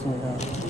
하겠습니다.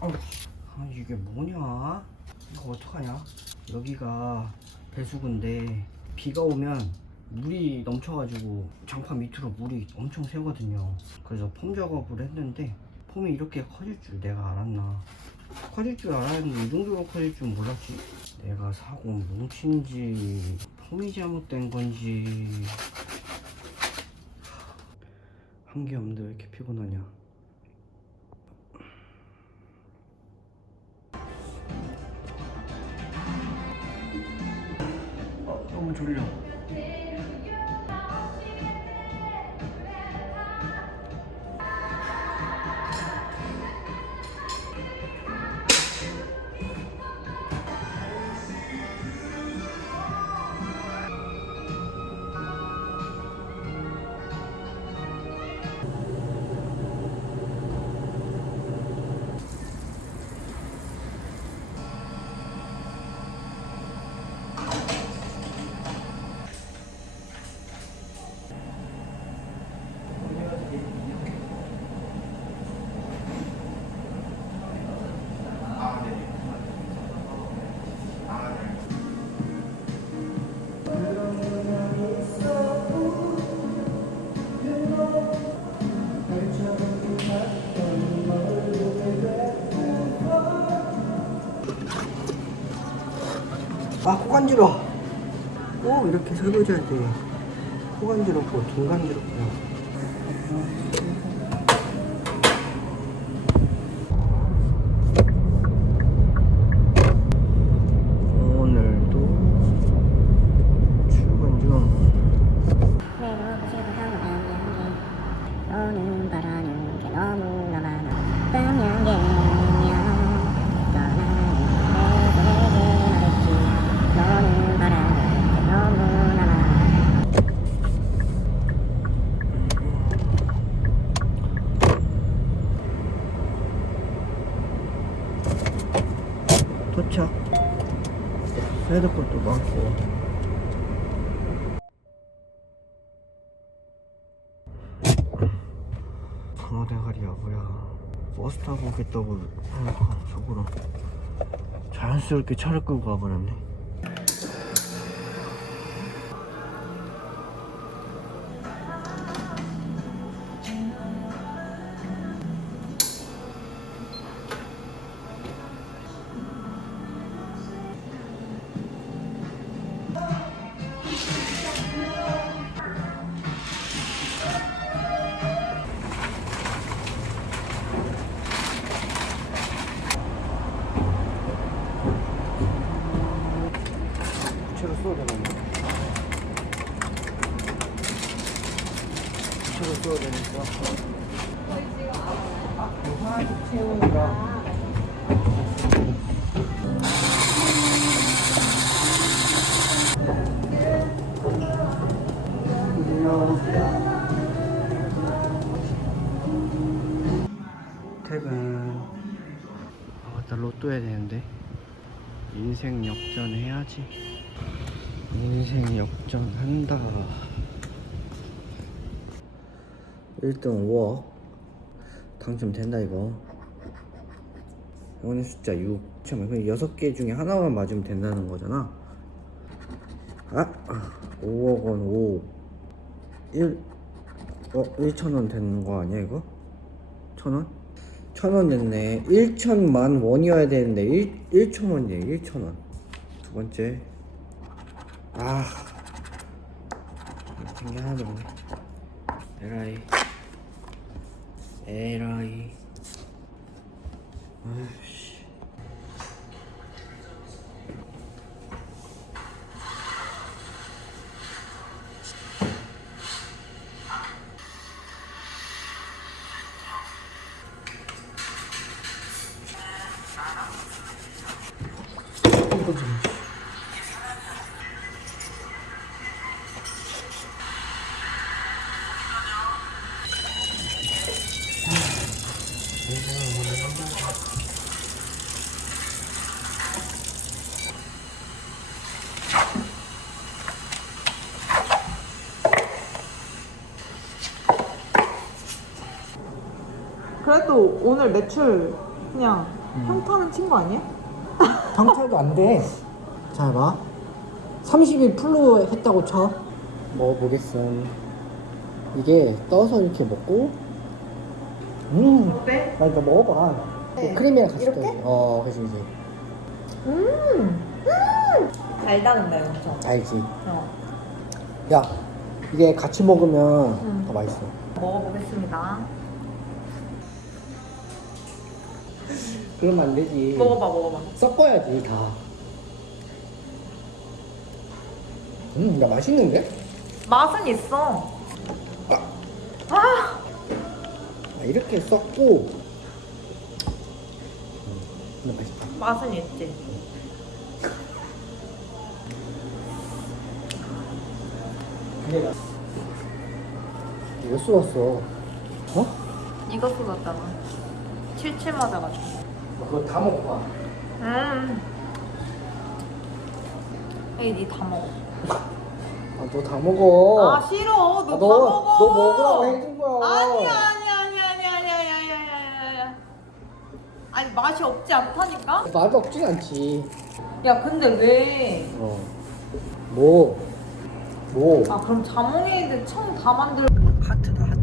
아우, 아, 이게 뭐냐? 이거 어떡하냐? 여기가 배수구인데 비가 오면 물이 넘쳐가지고 장판 밑으로 물이 엄청 새거든요. 그래서 폼 작업을 했는데 폼이 이렇게 커질 줄 내가 알았나? 커질 줄 알았는데 이 정도로 커질 줄 몰랐지. 내가 사고 뭉친지 폼이 잘못된 건지 한 게 없는데 왜 이렇게 피곤하냐? 너무 졸려. 아, 코 간지러. 꼭 이렇게 설거지할 때, 코 간지럽고, 등 간지럽고. 오늘도 출근 중. 오는 바라는 게 너무나 많아 빵양 개면 떠나는 내게 말했지 너는 바라는 게 너무나 많아 도착. 해야 될 것도 많고. 강화 대가리야 뭐야. 버스 타고 오겠다고 하니까 속으로 자연스럽게 차를 끌고 가버렸네. 퇴근. 아, 맞다. 로또 해야 되는데. 인생 역전 해야지. 인생 역전 한다. 1등 5 억. 당첨된다, 이거. 이번에 숫자 6. 참, 그냥 6개 중에 하나만 맞으면 된다는 거잖아. 아! 5억 원 5. 1, 어, 1천원 되는 거 아니야, 이거? 천원? 천원 됐네. 1천만 원이어야 되는데 1, 1천원이에요. 1천원. 두 번째. 아. 된게 하나도 없네. 에라이 에라이. 아이씨 그래도 오늘 매출 그냥 평타는 친 거 아니야? 방탈도 안 돼. 잘 봐. 30일 풀로 했다고 쳐. 먹어보겠음. 이게 떠서 이렇게 먹고, 음, 어때? 그러니까 먹어봐. 네. 크림이랑 같이 이렇게? 떠. 어, 그지, 그지. 달다는데 엄청 알지. 어. 야, 이게 같이 먹으면 음. 더 맛있어. 먹어보겠습니다 그러면 안 되지. 먹어봐 먹어봐 섞어야지, 다. 음, 야, 맛있는데? 맛은 있어 아 아, 이렇게 섞고. 음, 근데 맛있다. 맛은 있지 나 이거 쏘았어. 어? 이거 쏟았다가 칠칠 맞아가지고 그거 다 먹고 와. 음 에이 니 다 먹어 아, 너 다 먹어. 아 싫어 너 다 아, 너, 먹어 너 먹으라고 해준 거야. 아니야 아니야 아니야 아니야 아니야 아니야 아니야 아니야 아니 맛이 없지 않다니까? 맛 없진 않지. 야 근데 왜 어. 뭐? 뭐? 아 그럼 자몽이들 청 다 만들 하트다 하트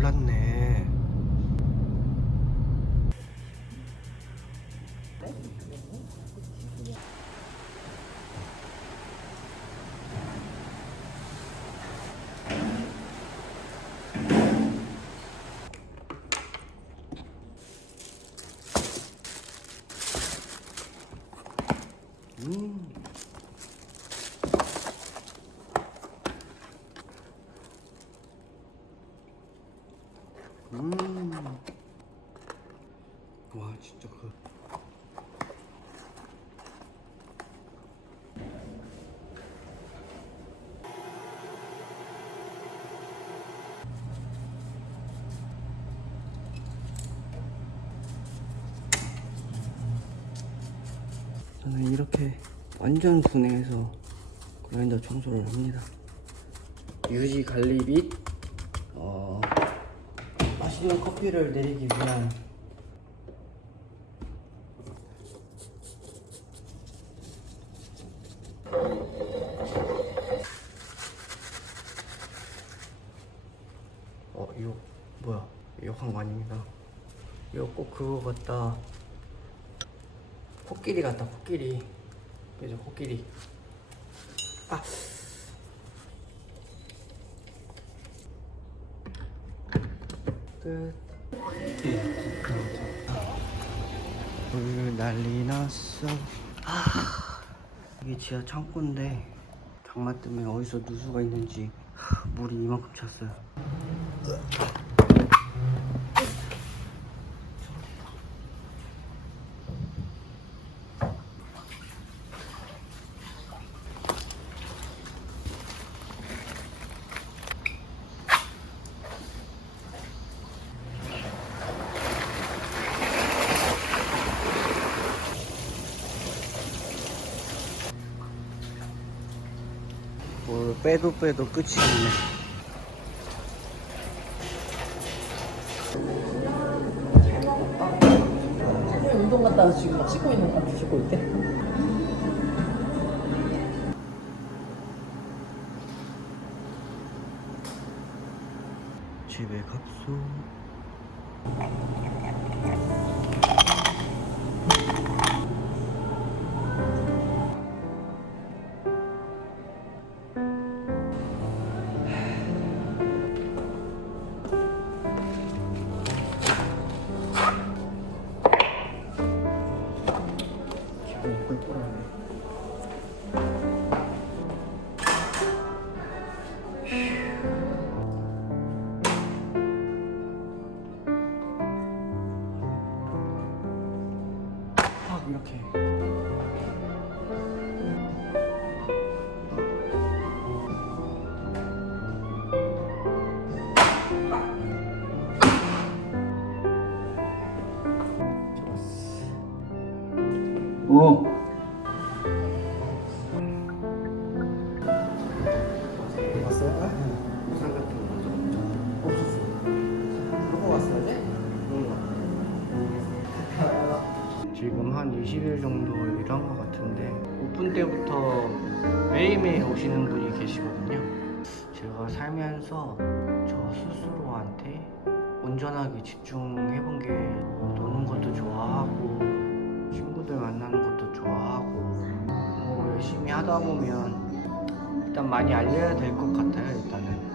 몰랐네. 음. 와 진짜 그 저는 이렇게 완전 분해해서 그라인더 청소를 합니다. 유지 관리 및 어, 맛있는 커피를 내리기 위한 어 이거 뭐야 이거 한거 아닙니다. 이거 꼭 그거 같다. 코끼리 같다 코끼리 그죠 코끼리 아 끝. 물 난리 났어. 아, 이게 지하 창고인데 장마 때문에 어디서 누수가 있는지 하, 물이 이만큼 찼어요. 빼도 빼도 끝이 없네. 운동 갔다 와서 지금 막 씻고 있는 거 같아. 씻고 있대. 집에 갑소. 돼? 지금 한 20일 정도 일한 것 같은데 오픈 때부터 매일매일 오시는 분이 계시거든요. 제가 살면서 저 스스로한테 온전하게 집중해본 게 노는 것도 좋아하고 친구들 만나는 것도 좋아하고 뭐 열심히 하다 보면 일단 많이 알려야 될 것 같아요 일단은